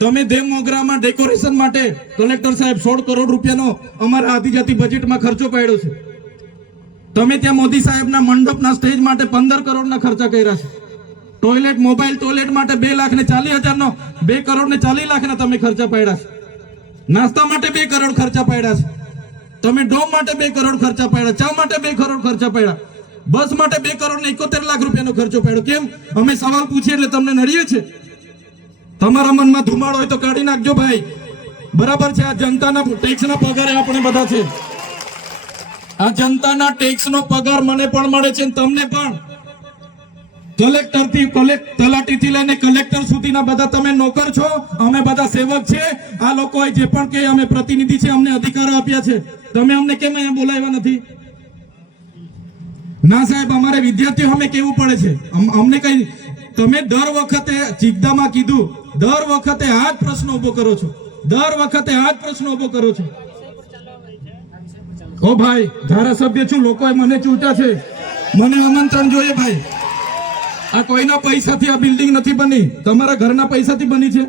તમે દેવ મોગરામાં ડેકોરેશન માટે કલેક્ટર સાહેબ 16 કરોડ રૂપિયાનો અમારા આદિજાતિ બજેટમાં ખર્ચો પાડ્યો છે. તમે ત્યાં મોદી સાહેબના મંડપના સ્ટેજ માટે 15 કરોડના ખર્ચા કર્યા છે. ટોયલેટ મોબાઈલ ટોયલેટ માટે 2,40,000નો 2 કરોડ ને 40 લાખના તમે ખર્ચા પાડ્યા છે. નાસ્તા માટે 2 કરોડ ખર્ચા પાડ્યા છે. તમે ડોમ માટે 2 કરોડ ખર્ચા પાડ્યા, ચા માટે 2 કરોડ ખર્ચા પાડ્યા, બસ માટે 2 કરોડ ને 71 લાખ રૂપિયાનો ખર્ચો પાડ્યો. કેમ? અમે સવાલ પૂછીએ એટલે તમને નડીએ છે. તમારા મનમાં ધુમાડો હોય તો કાઢી નાખજો ભાઈ. બરાબર છે. આ જનતાના ટેક્સના પગારે આપણે બધા છે. આ જનતાના ટેક્સનો પગાર મને પણ મળે છે, તમને પણ. કલેક્ટરથી તલાટીથી લઈને કલેક્ટર સુધીના બધા તમે નોકર છો, અમે બધા સેવક છે. આ લોકોએ જે પણ કે અમે પ્રતિનિધિ છે, અમને અધિકારો આપ્યા છે. તમે અમને કેમ અહીંયા બોલાવ્યા નથી? ના સાહેબ, અમારે વિદ્યાર્થીઓ અમે કેવું પડે છે. અમને કઈ તમે દર વખતે ચિકદામાં કીધું, દર વખતે આ જ પ્રશ્ન ઉભો કરો છો, દર વખતે આ જ પ્રશ્ન ઉભો કરો છો. ઓ ભાઈ, ધારાસભ્ય છું, લોકોએ મને ચૂંટ્યા છે, મને આમંત્રણ જોઈએ ભાઈ. આ કોઈના પૈસાથી આ બિલ્ડિંગ નથી બની, તમારા ઘરના પૈસાથી બની છે.